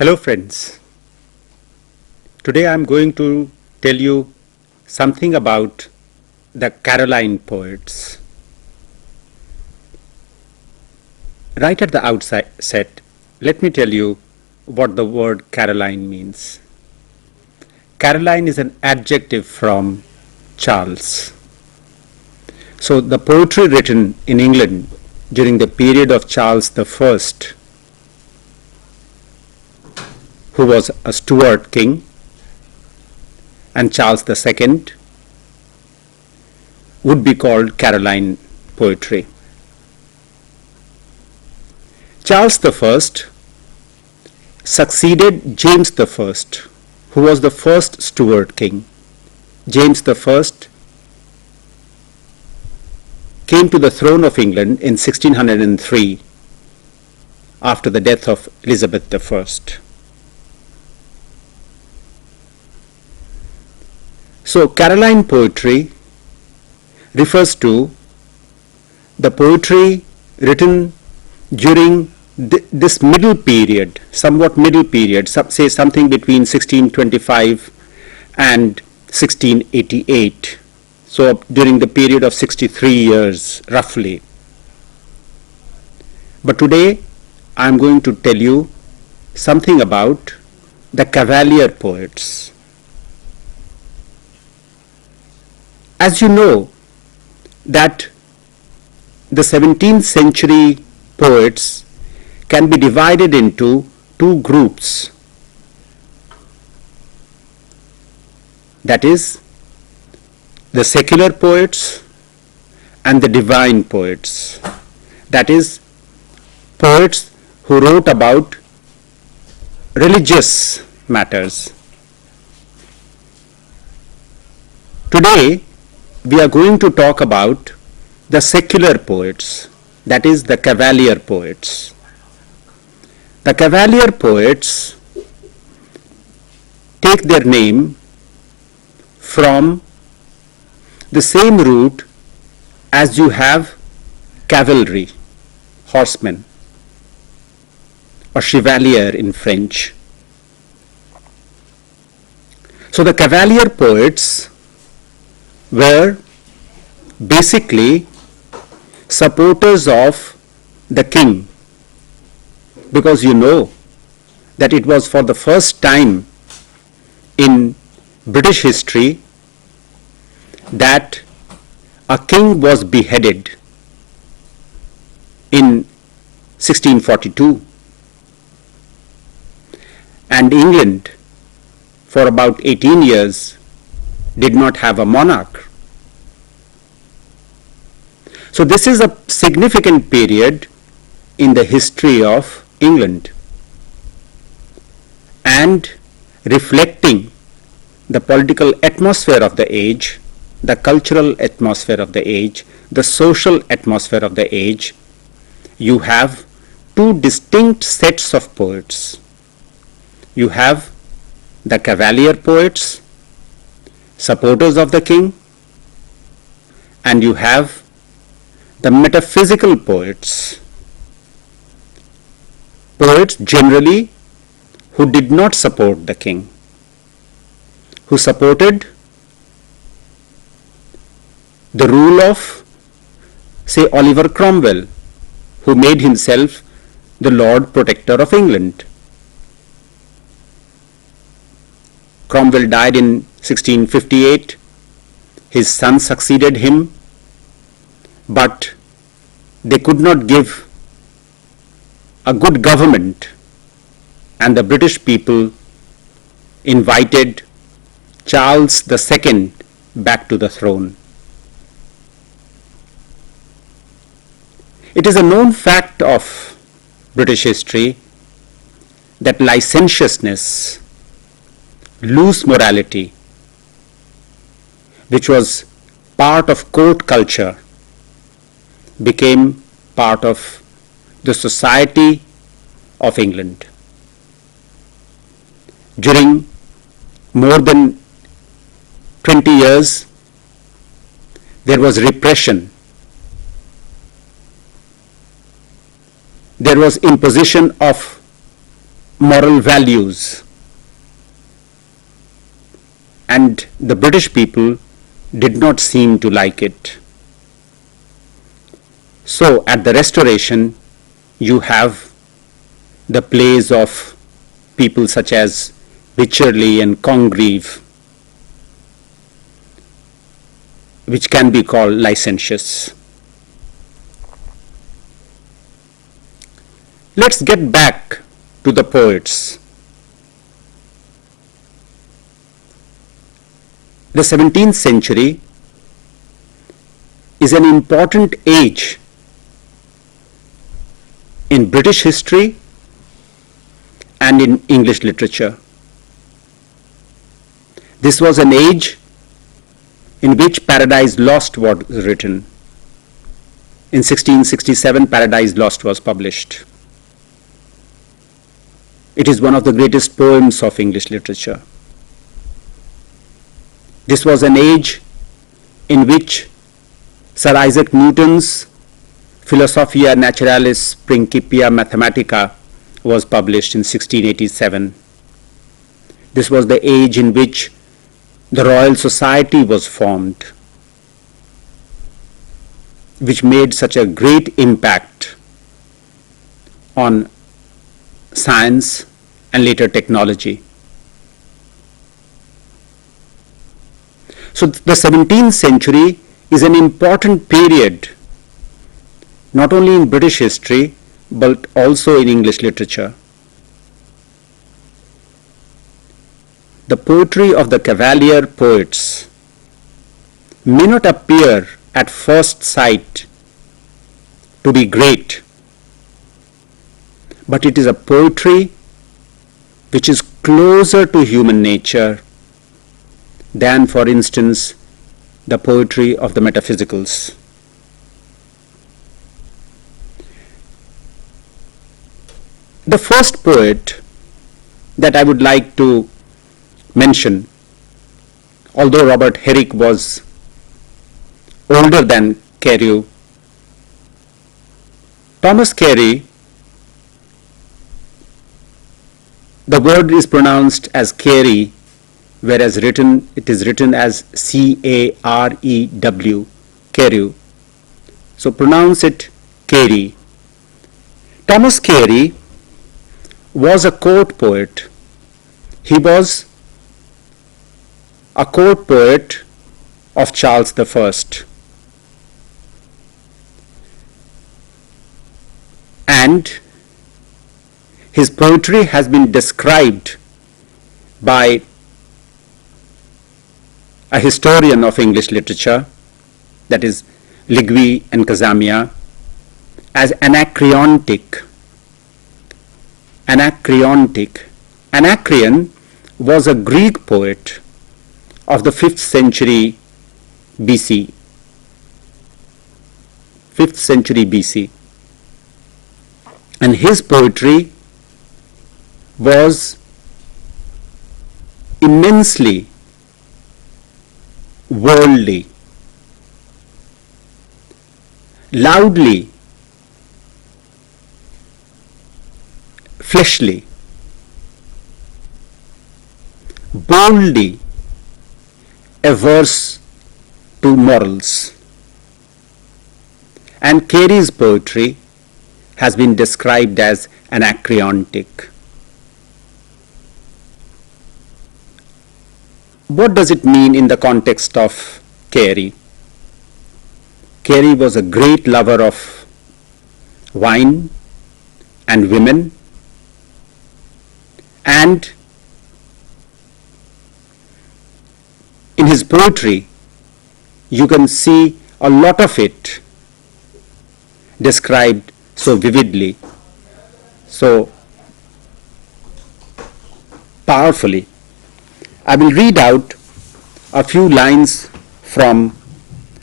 Hello friends, today I am going to tell you something about the Caroline poets. Right at the outset, let me tell you what the word Caroline means. Caroline is an adjective from Charles. So the poetry written in England during the period of Charles I, who was a Stuart king, and Charles II, would be called Caroline poetry. Charles I succeeded James I, who was the first Stuart king. James I came to the throne of England in 1603 after the death of Elizabeth I. So Caroline poetry refers to the poetry written during this middle period, somewhat middle period, say something between 1625 and 1688. So during the period of 63 years roughly. But today I am going to tell you something about the Cavalier poets. As you know that the 17th century poets can be divided into two groups. That is, the secular poets and the divine poets. That is, poets who wrote about religious matters. Today, we are going to talk about the secular poets, that is the Cavalier poets. The Cavalier poets take their name from the same root as you have cavalry, horsemen, or chevalier in French. So the Cavalier poets were basically supporters of the king, because you know that it was for the first time in British history that a king was beheaded in 1642, and England for about 18 years did not have a monarch. So this is a significant period in the history of England and reflecting the political atmosphere of the age, the cultural atmosphere of the age, the social atmosphere of the age. You have two distinct sets of poets. You have the Cavalier poets, supporters of the king, and you have the metaphysical poets, poets generally who did not support the king, who supported the rule of, say, Oliver Cromwell, who made himself the Lord Protector of England. Cromwell died in 1658. His son succeeded him, but they could not give a good government, and the British people invited Charles II back to the throne. It is a known fact of British history that licentiousness, loose morality, which was part of court culture, became part of the society of England. During more than 20 years, there was repression. There was imposition of moral values, and the British people did not seem to like it. So at the Restoration, you have the plays of people such as Wycherley and Congreve, which can be called licentious. Let's get back to the poets. The 17th century is an important age in British history and in English literature. This was an age in which Paradise Lost was written. In 1667, Paradise Lost was published. It is one of the greatest poems of English literature. This was an age in which Sir Isaac Newton's Philosophia Naturalis Principia Mathematica was published in 1687. This was the age in which the Royal Society was formed, which made such a great impact on science and later technology. So the 17th century is an important period, not only in British history, but also in English literature. The poetry of the Cavalier poets may not appear at first sight to be great, but it is a poetry which is closer to human nature than, for instance, the poetry of the metaphysicals. The first poet that I would like to mention, although Robert Herrick was older than Carew, Thomas Carey, the word is pronounced as Carey, whereas it is written as C-A-R-E-W, Carew. So pronounce it Carey. Thomas Carey was a court poet. He was a court poet of Charles I. And his poetry has been described by a historian of English literature, that is Ligui and Kazamia, as anacreontic. Anacreon was a Greek poet of the 5th century BC. 5th century BC. And his poetry was immensely worldly, loudly fleshly, boldly averse to morals. And Carey's poetry has been described as anacreontic. What does it mean in the context of Carey? Carey was a great lover of wine and women, and in his poetry you can see a lot of it described so vividly, so powerfully. I will read out a few lines from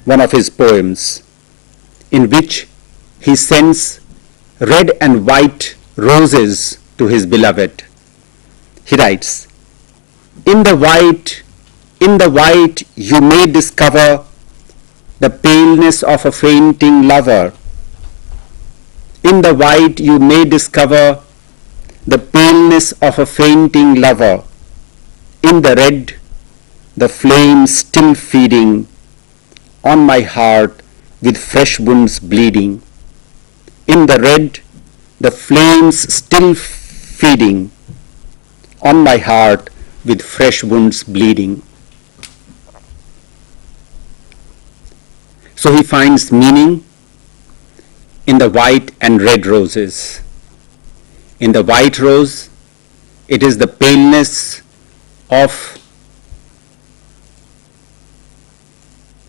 one of his poems in which he sends red and white roses to his beloved. He writes, in the white you may discover the paleness of a fainting lover. In the white you may discover the paleness of a fainting lover. In the red, the flame still feeding on my heart with fresh wounds bleeding. In the red, the flames still feeding on my heart with fresh wounds bleeding. So he finds meaning in the white and red roses. In the white rose, it is the paleness of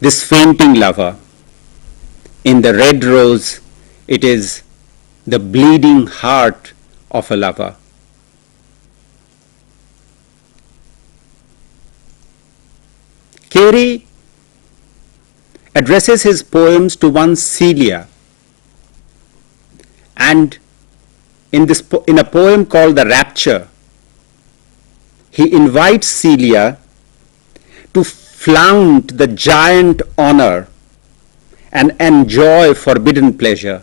this fainting lover. In the red rose, it is the bleeding heart of a lover. Carey addresses his poems to one Celia, and in a poem called The Rapture, he invites Celia to flaunt the giant honor and enjoy forbidden pleasure.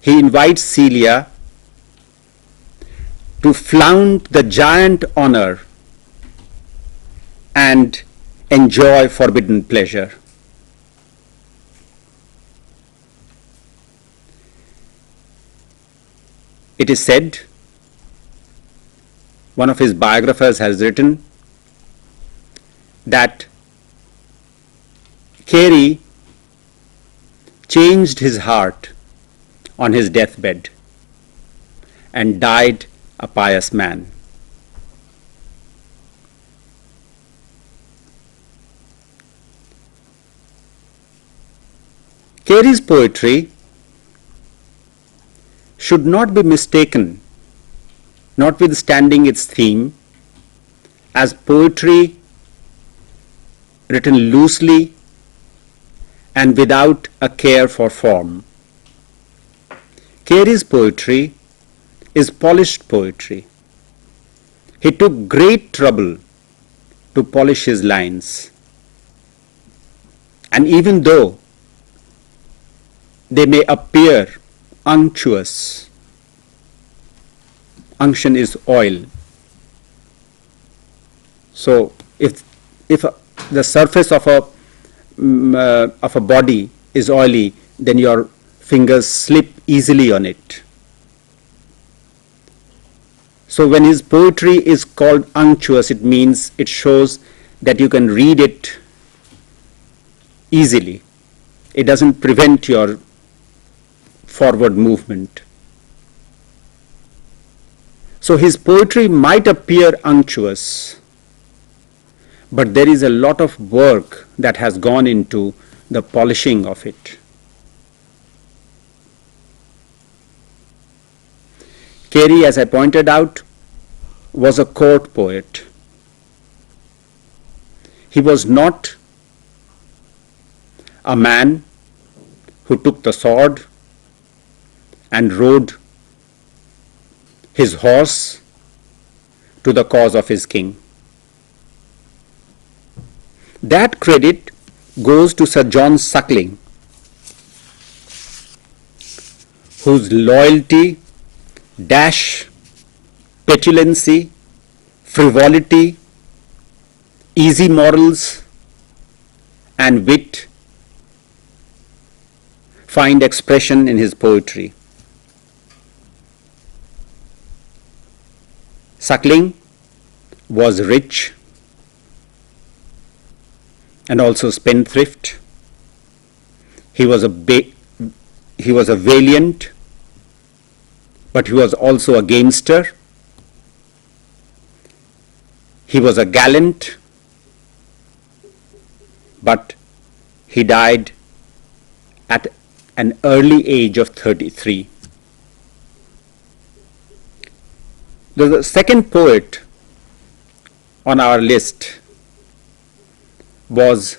He invites Celia to flaunt the giant honor and enjoy forbidden pleasure. It is said, one of his biographers has written, that Carey changed his heart on his deathbed and died a pious man. Carey's poetry should not be mistaken, notwithstanding its theme, as poetry written loosely and without a care for form. Carey's poetry is polished poetry. He took great trouble to polish his lines. And even though they may appear unctuous, unction is oil. So if the surface of a body is oily, then your fingers slip easily on it. So when his poetry is called unctuous, it means it shows that you can read it easily. It doesn't prevent your forward movement. So his poetry might appear unctuous, but there is a lot of work that has gone into the polishing of it. Carey, as I pointed out, was a court poet. He was not a man who took the sword and rode his horse to the cause of his king. That credit goes to Sir John Suckling, whose loyalty, dash, petulancy, frivolity, easy morals, and wit find expression in his poetry. Suckling was rich and also spendthrift. He was a valiant, but he was also a gamester. He was a gallant, but he died at an early age of 33. The second poet on our list was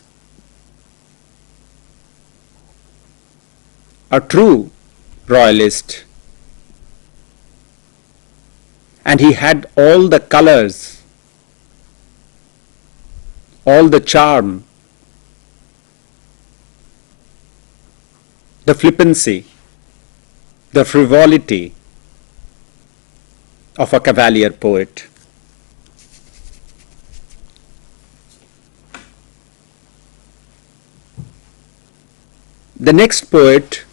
a true royalist, and he had all the colors, all the charm, the flippancy, the frivolity, of a Cavalier poet. The next poet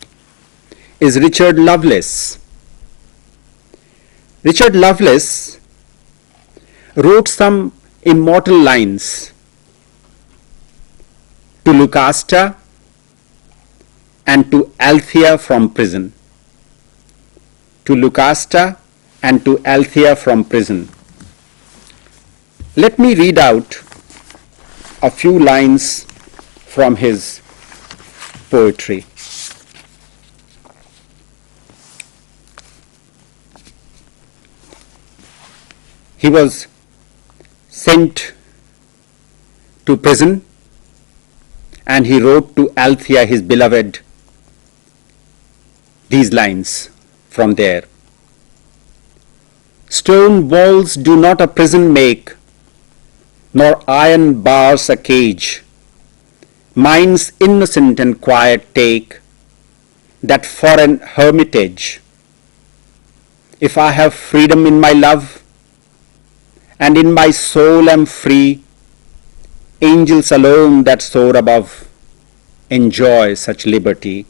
is Richard Lovelace. Richard Lovelace wrote some immortal lines to Lucasta and to Althea from prison. To Lucasta and to Althea from prison. Let me read out a few lines from his poetry. He was sent to prison and he wrote to Althea, his beloved, these lines from there. Stone walls do not a prison make, nor iron bars a cage. Minds innocent and quiet take that for an hermitage. If I have freedom in my love, and in my soul am free, angels alone that soar above enjoy such liberty.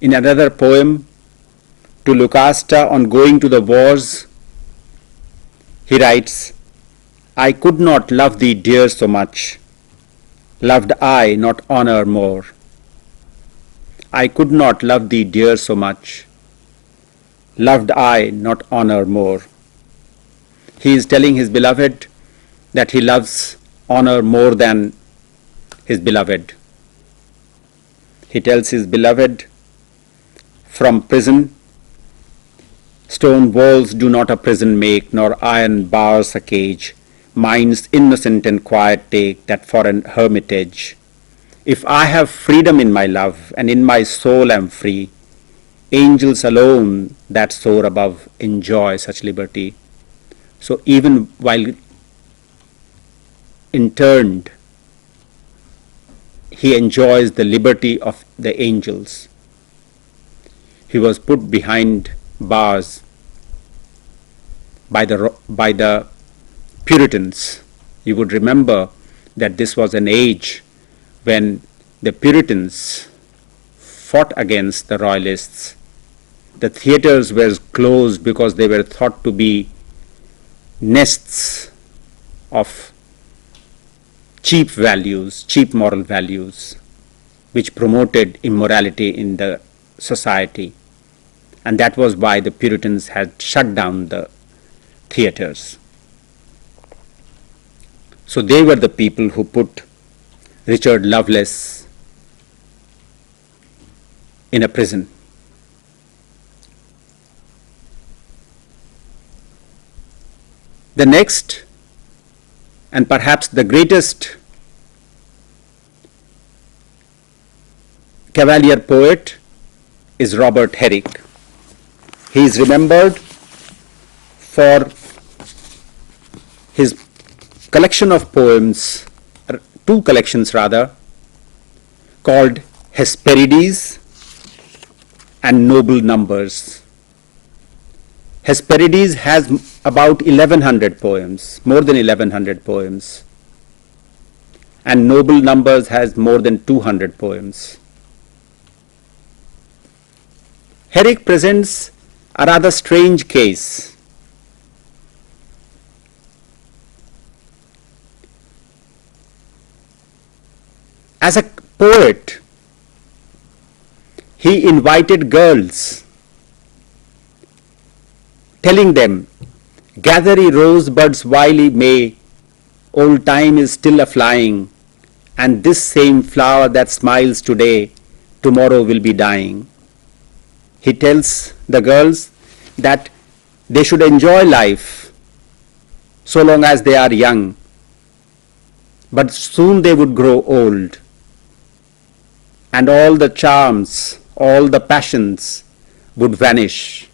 In another poem to Lucasta on going to the wars, he writes, I could not love thee, dear, so much, loved I not honor more. I could not love thee, dear, so much, loved I not honor more. He is telling his beloved that he loves honor more than his beloved. He tells his beloved, from prison, stone walls do not a prison make, nor iron bars a cage. Minds innocent and quiet take that for an hermitage. If I have freedom in my love, and in my soul am free, angels alone that soar above enjoy such liberty. So even while interned, he enjoys the liberty of the angels. He was put behind bars by the Puritans. You would remember that this was an age when the Puritans fought against the Royalists. The theatres were closed because they were thought to be nests of cheap values, cheap moral values, which promoted immorality in the society. And that was why the Puritans had shut down the theatres. So they were the people who put Richard Lovelace in a prison. The next, and perhaps the greatest Cavalier poet, is Robert Herrick. He is remembered for his collection of poems, two collections rather, called Hesperides and Noble Numbers. Hesperides has about 1100 poems, more than 1100 poems, and Noble Numbers has more than 200 poems. Herrick presents a rather strange case. As a poet, he invited girls, telling them, gather ye rosebuds while ye may, old time is still a-flying, and this same flower that smiles today, tomorrow will be dying. He tells the girls that they should enjoy life so long as they are young, but soon they would grow old, and all the charms, all the passions would vanish,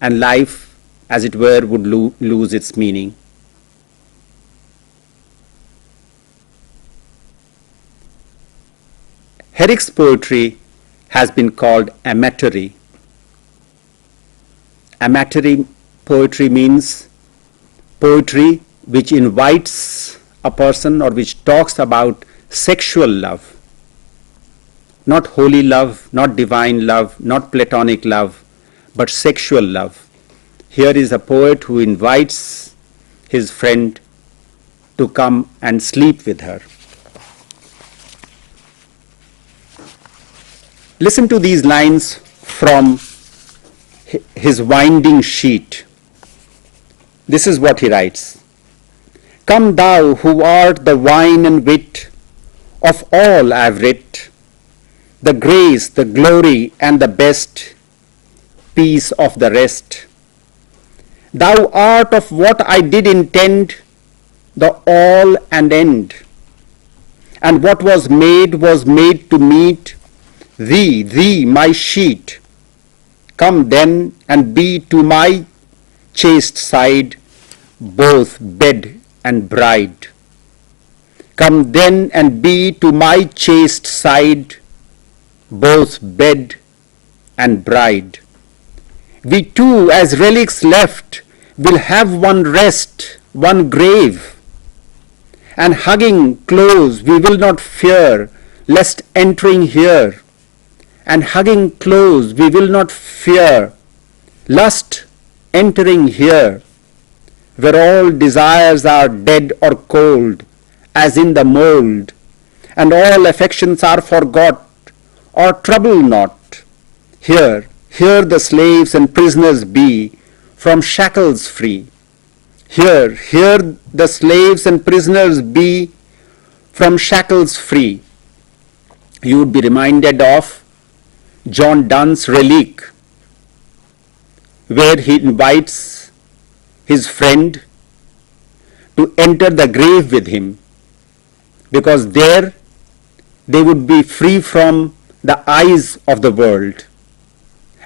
and life, as it were, would lose its meaning. Herrick's poetry has been called amatory. Amatory poetry means poetry which invites a person or which talks about sexual love, not holy love, not divine love, not platonic love, but sexual love. Here is a poet who invites his friend to come and sleep with her. Listen to these lines from his winding sheet. This is what he writes. Come thou who art the wine and wit of all I've writ, the grace, the glory, and the best peace of the rest. Thou art of what I did intend, the all and end. And what was made to meet thee, my sheet. Come then and be to my chaste side both bed and bride. Come then and be to my chaste side both bed and bride. We two as relics left will have one rest, one grave, and hugging close we will not fear lest entering here, and hugging close we will not fear lest entering here, where all desires are dead or cold as in the mould, and all affections are forgot or trouble not. Here the slaves and prisoners be from shackles free. Here the slaves and prisoners be from shackles free. You would be reminded of John Donne's Relic, where he invites his friend to enter the grave with him, because there they would be free from the eyes of the world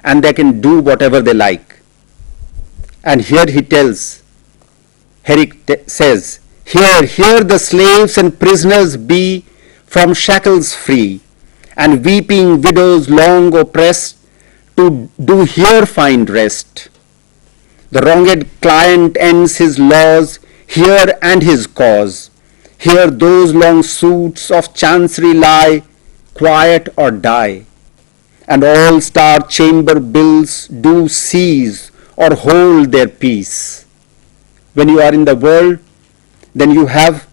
and they can do whatever they like. And here he tells, Herrick says, here the slaves and prisoners be from shackles free, and weeping widows long oppressed to do here find rest. The wronged client ends his laws here and his cause. Here those long suits of chancery lie, quiet or die, and all star chamber bills do cease or hold their peace. When you are in the world, then you have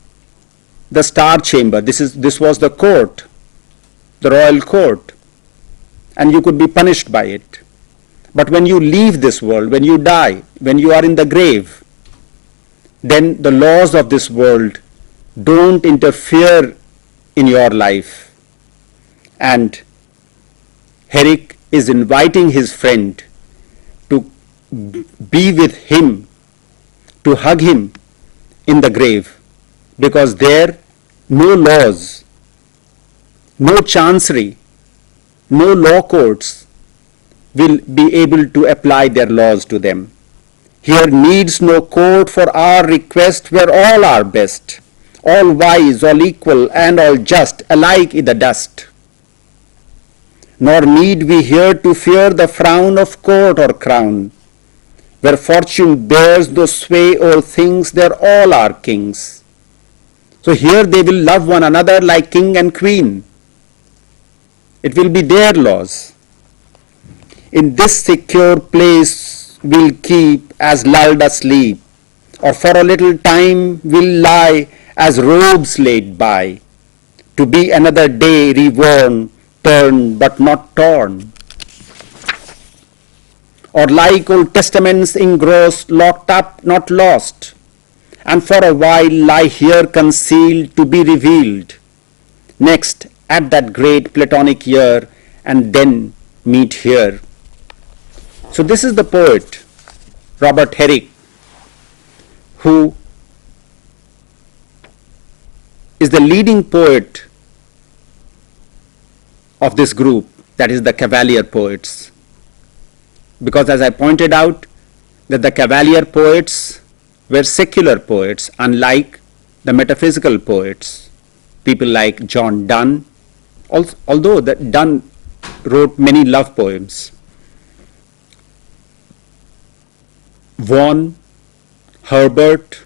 the star chamber. This was the court, the royal court, and you could be punished by it. But when you leave this world, when you die, when you are in the grave, then the laws of this world don't interfere in your life. And Herrick is inviting his friend to be with him, to hug him in the grave, because there no laws, no chancery, no law courts will be able to apply their laws to them. Here needs no court for our request, where all are best, all wise, all equal, and all just, alike i' the dust. Nor need we here to fear the frown of court or crown, where fortune bears no sway o'er things, there all are kings. So here they will love one another like king and queen. It will be their laws. In this secure place we'll keep as lulled asleep, or for a little time we'll lie as robes laid by, to be another day reworn, turned but not torn. Or like Old Testaments engrossed, locked up, not lost, and for a while lie here concealed to be revealed next at that great Platonic year, and then meet here. So this is the poet Robert Herrick, who is the leading poet of this group, that is the Cavalier poets. Because as I pointed out, that the Cavalier poets were secular poets, unlike the metaphysical poets, people like John Donne, although that Donne wrote many love poems. Vaughan, Herbert,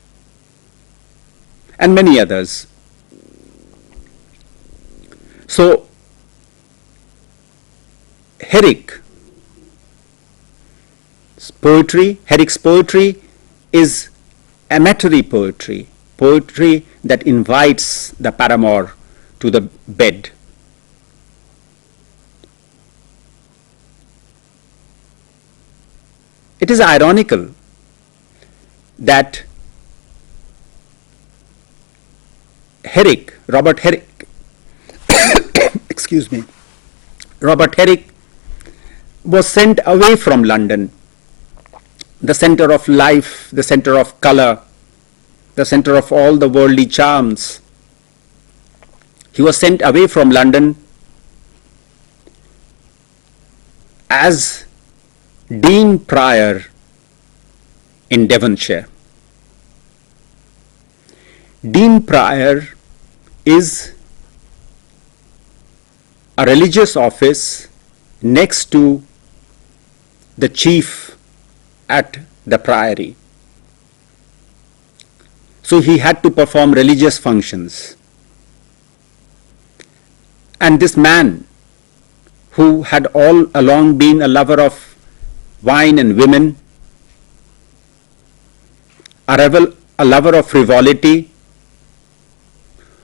and many others. So Herrick's poetry is amatory poetry, poetry that invites the paramour to the bed. It is ironical that Robert Herrick, excuse me, Robert Herrick was sent away from London, the center of life, the center of color, the center of all the worldly charms. He was sent away from London as Dean Prior in Devonshire. Dean Prior is a religious office next to the chief at the priory. So he had to perform religious functions. And this man, who had all along been a lover of wine and women, a lover of frivolity,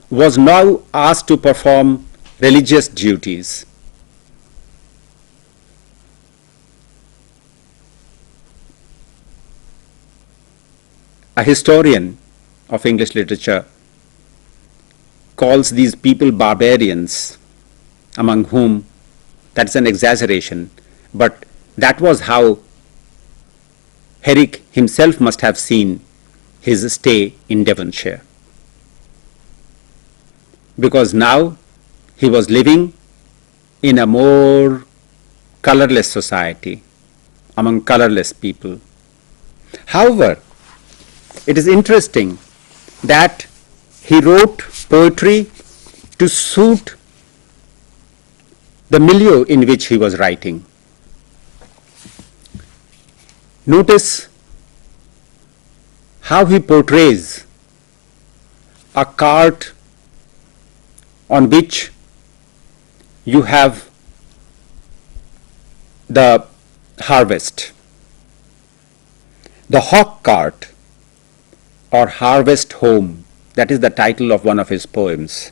was now asked to perform religious duties. A historian of English literature calls these people barbarians, among whom, that's an exaggeration, but that was how Herrick himself must have seen his stay in Devonshire. Because now he was living in a more colorless society, among colorless people. However, it is interesting that he wrote poetry to suit the milieu in which he was writing. Notice how he portrays a cart on which you have the harvest. The hawk cart or harvest home, that is the title of one of his poems.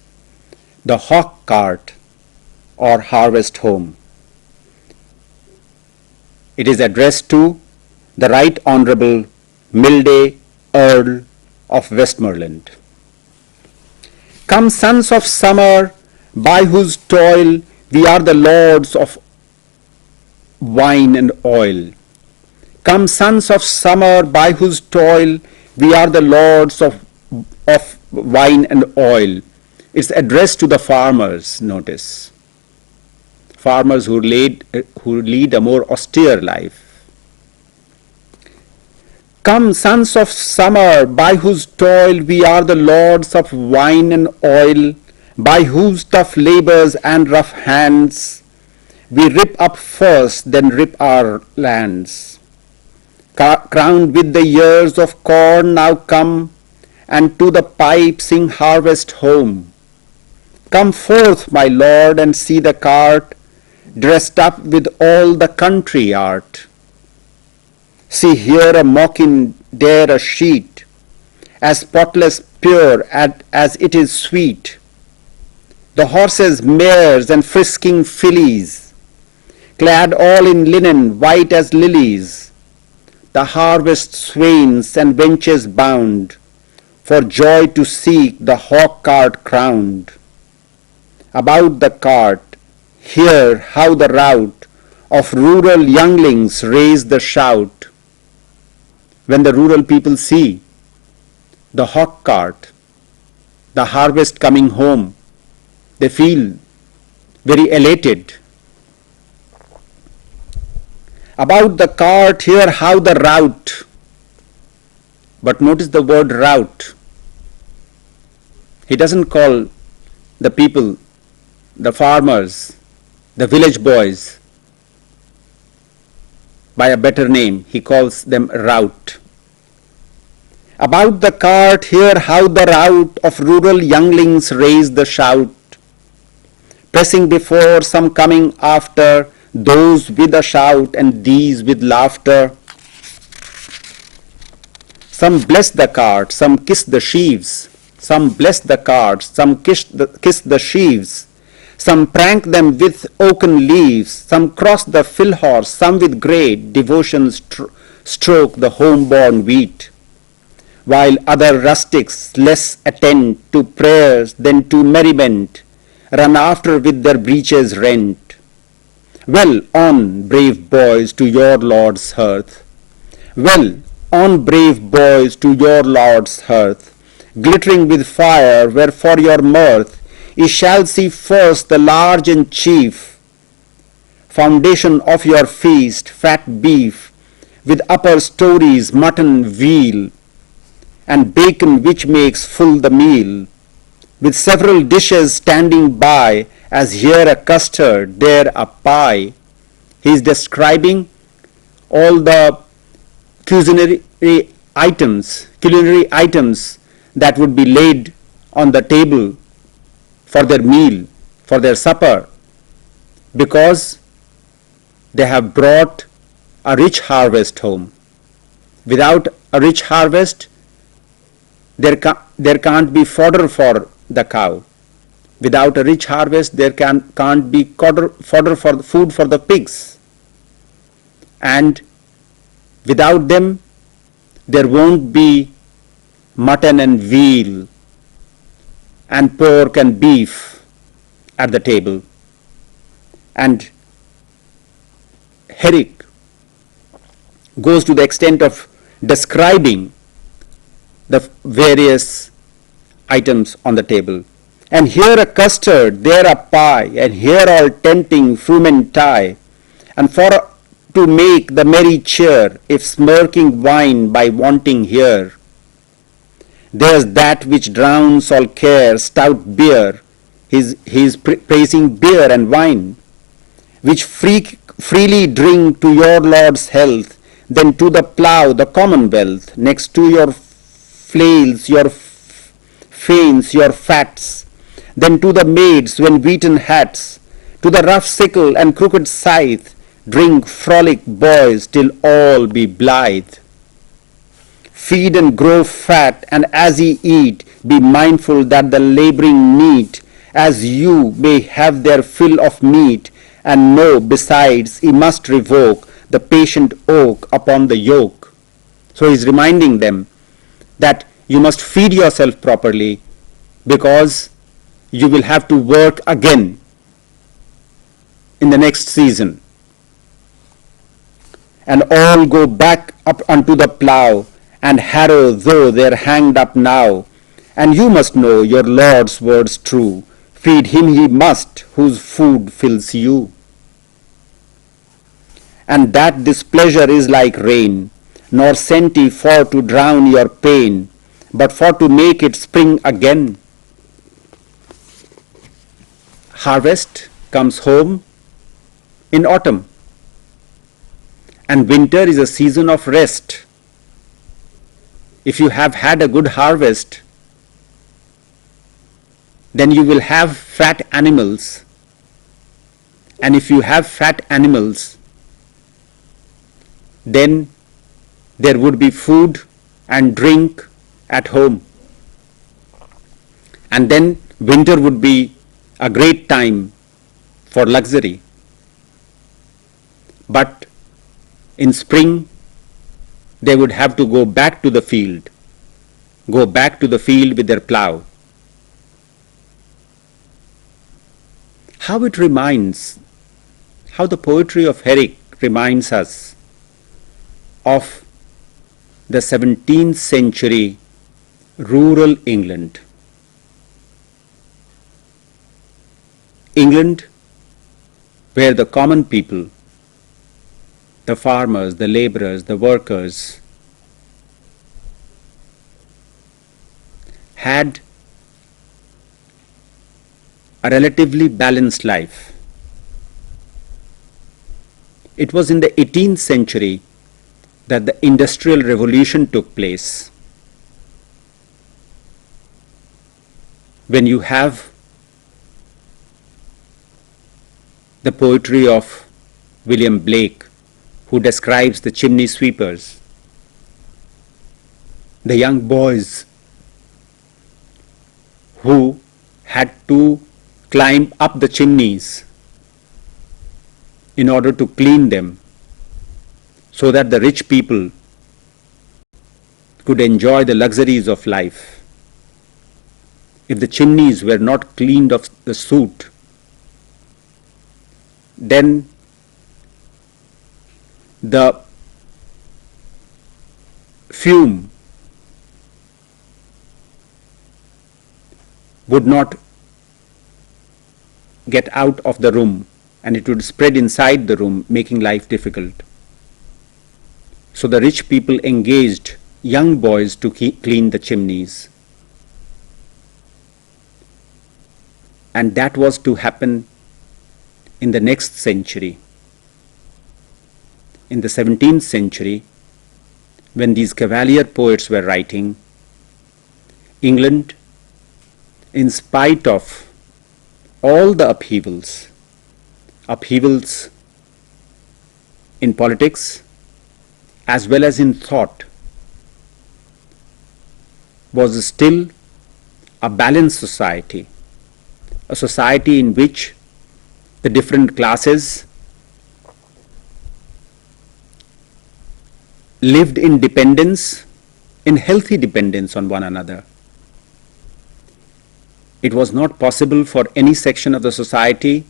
The hawk cart or harvest home. It is addressed to the Right Honourable Milday, Earl of Westmoreland. Come, sons of summer, by whose toil we are the lords of wine and oil. Come, sons of summer, by whose toil we are the lords of wine and oil. It's addressed to the farmers, notice. Farmers who lead a more austere life. Come, sons of summer, by whose toil we are the lords of wine and oil, by whose tough labours and rough hands we rip up first, then rip our lands. Crowned with the years of corn, now come, and to the pipe sing harvest home. Come forth, my lord, and see the cart, dressed up with all the country art. See here a mocking, there a sheet, as spotless pure as it is sweet. The horses, mares, and frisking fillies, clad all in linen white as lilies. The harvest swains and wenches bound, for joy to seek the hawk cart crowned. About the cart, hear how the rout of rural younglings raise the shout. When the rural people see the hawk cart, the harvest coming home, they feel very elated. About the cart, hear how the rout, but notice the word rout. He doesn't call the people, the farmers, the village boys, by a better name. He calls them rout. About the cart, hear how the rout of rural younglings raise the shout, pressing before, some coming after, those with a shout and these with laughter. Some bless the cart, some kiss the sheaves. Some bless the cart, some kiss the sheaves. Some prank them with oaken leaves. Some cross the fill horse, some with great devotion stroke the home-born wheat. While other rustics less attend to prayers than to merriment, run after with their breeches rent. Well on, brave boys, to your Lord's hearth. Well on, brave boys, to your Lord's hearth, glittering with fire, where for your mirth ye shall see first the large and chief foundation of your feast, fat beef, with upper stories mutton, veal, and bacon which makes full the meal, with several dishes standing by, as here a custard, there a pie. He is describing all the culinary items that would be laid on the table for their meal, for their supper, because they have brought a rich harvest home. Without a rich harvest, there can't be fodder for the cow. Without a rich harvest, there can't be fodder for food for the pigs. And without them, there won't be mutton and veal and pork and beef at the table. And Herrick goes to the extent of describing the various items on the table. And here a custard, there a pie, and here all tempting frumenty, and for to make the merry cheer, if smirking wine by wanting here. There's that which drowns all care, stout beer, he's praising beer and wine, which freely drink to your Lord's health, then to the plough the commonwealth, next to your flails, your fanes, your fats, then to the maids when wheaten hats, to the rough sickle and crooked scythe, drink frolic boys till all be blithe. Feed and grow fat, and as ye eat, be mindful that the labouring neat, as you may have their fill of meat, and know besides ye must revoke the patient oak upon the yoke. So he is reminding them that you must feed yourself properly, because you will have to work again in the next season. And all go back up unto the plough, and harrow though they're hanged up now. And you must know your Lord's words true, feed him ye must whose food fills you. And that displeasure is like rain, nor sent he for to drown your pain, but for to make it spring again. Harvest comes home in autumn, and winter is a season of rest. If you have had a good harvest, then you will have fat animals, and if you have fat animals, then there would be food and drink at home, and then winter would be a great time for luxury. But in spring, they would have to go back to the field with their plough. How the poetry of Herrick reminds us of the 17th century rural England. England, where the common people, the farmers, the laborers, the workers, had a relatively balanced life. It was in the 18th century that the Industrial Revolution took place. When you have the poetry of William Blake, who describes the chimney sweepers, the young boys who had to climb up the chimneys in order to clean them so that the rich people could enjoy the luxuries of life. If the chimneys were not cleaned of the soot, then the fume would not get out of the room and it would spread inside the room, making life difficult. So the rich people engaged young boys to clean the chimneys. And that was to happen in the next century. In the 17th century, when these Cavalier poets were writing, England, in spite of all the upheavals in politics as well as in thought, was still a balanced society, a society in which the different classes lived in dependence, in healthy dependence on one another. It was not possible for any section of the society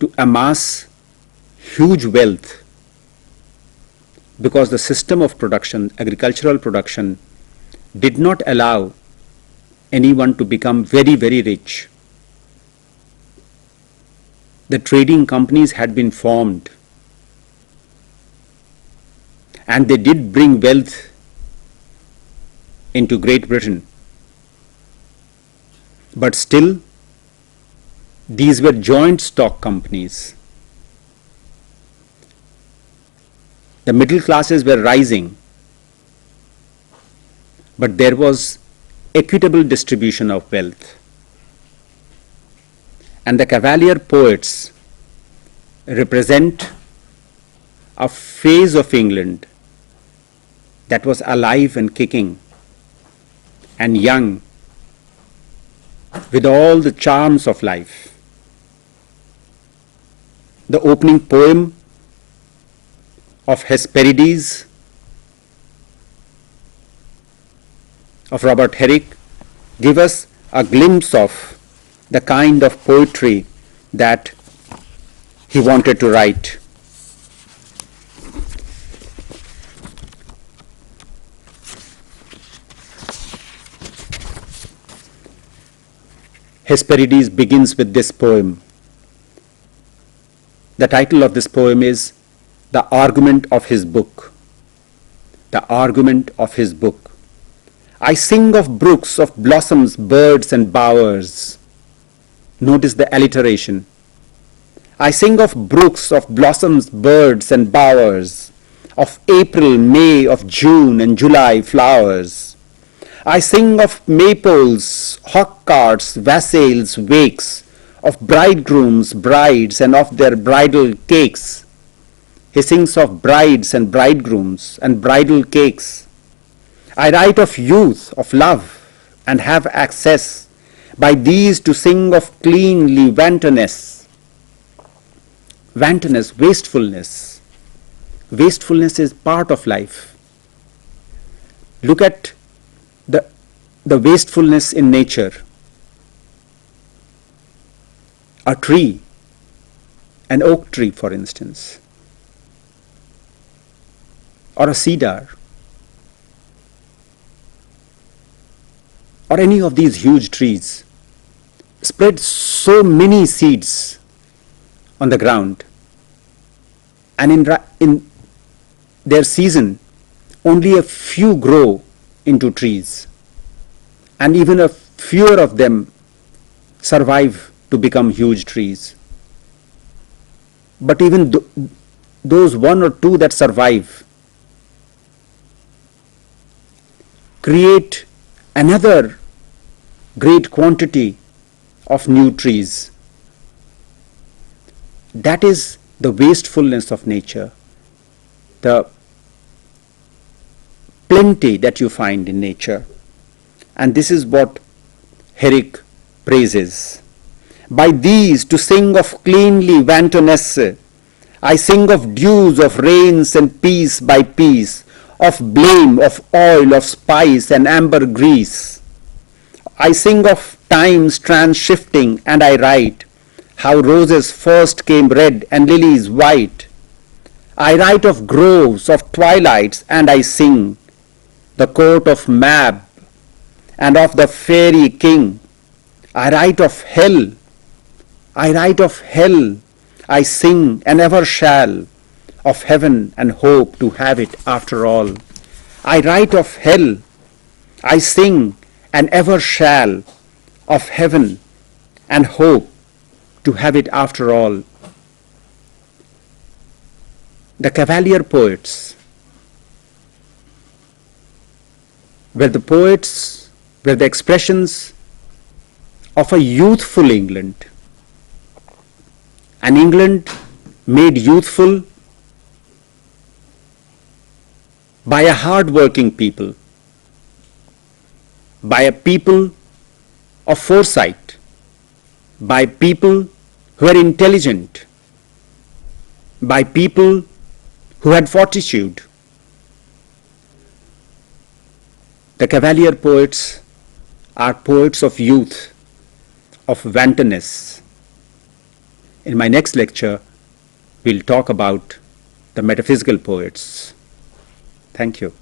to amass huge wealth because the system of production, agricultural production, did not allow anyone to become very, very rich. The trading companies had been formed and they did bring wealth into Great Britain. But still, these were joint stock companies. The middle classes were rising, but there was equitable distribution of wealth. And the Cavalier poets represent a phase of England that was alive and kicking and young, with all the charms of life. The opening poem of Hesperides of Robert Herrick give us a glimpse of the kind of poetry that he wanted to write. Hesperides begins with this poem. The title of this poem is The Argument of His Book. The Argument of His Book. I sing of brooks, of blossoms, birds and bowers. Notice the alliteration. I sing of brooks, of blossoms, birds and bowers, of April, May, of June and July flowers. I sing of maypoles, hawk carts, wassails, wakes, of bridegrooms, brides, and of their bridal cakes. He sings of brides and bridegrooms and bridal cakes. I write of youth, of love, and have access by these to sing of cleanly wantonness. Wantonness, wastefulness. Wastefulness is part of life. Look at the wastefulness in nature. A tree, an oak tree for instance, or a cedar, or any of these huge trees, spread so many seeds on the ground, and in their season only a few grow into trees, and even a fewer of them survive to become huge trees. But even those one or two that survive create another great quantity of new trees. That is the wastefulness of nature, the plenty that you find in nature. And this is what Herrick praises. By these to sing of cleanly wantonness, I sing of dews, of rains and peace by peace, of blame, of oil, of spice and amber grease. I sing of time's trans-shifting, and I write how roses first came red and lilies white. I write of groves, of twilights, and I sing the court of Mab and of the fairy king. I write of hell, I write of hell, I sing and ever shall, of heaven and hope to have it after all. I write of hell, I sing and ever shall, of heaven and hope to have it after all. The Cavalier poets were the expressions of a youthful England, an England made youthful by a hard-working people, by a people of foresight, by people who were intelligent, by people who had fortitude. The Cavalier poets are poets of youth, of wantonness. In my next lecture, we'll talk about the metaphysical poets. Thank you.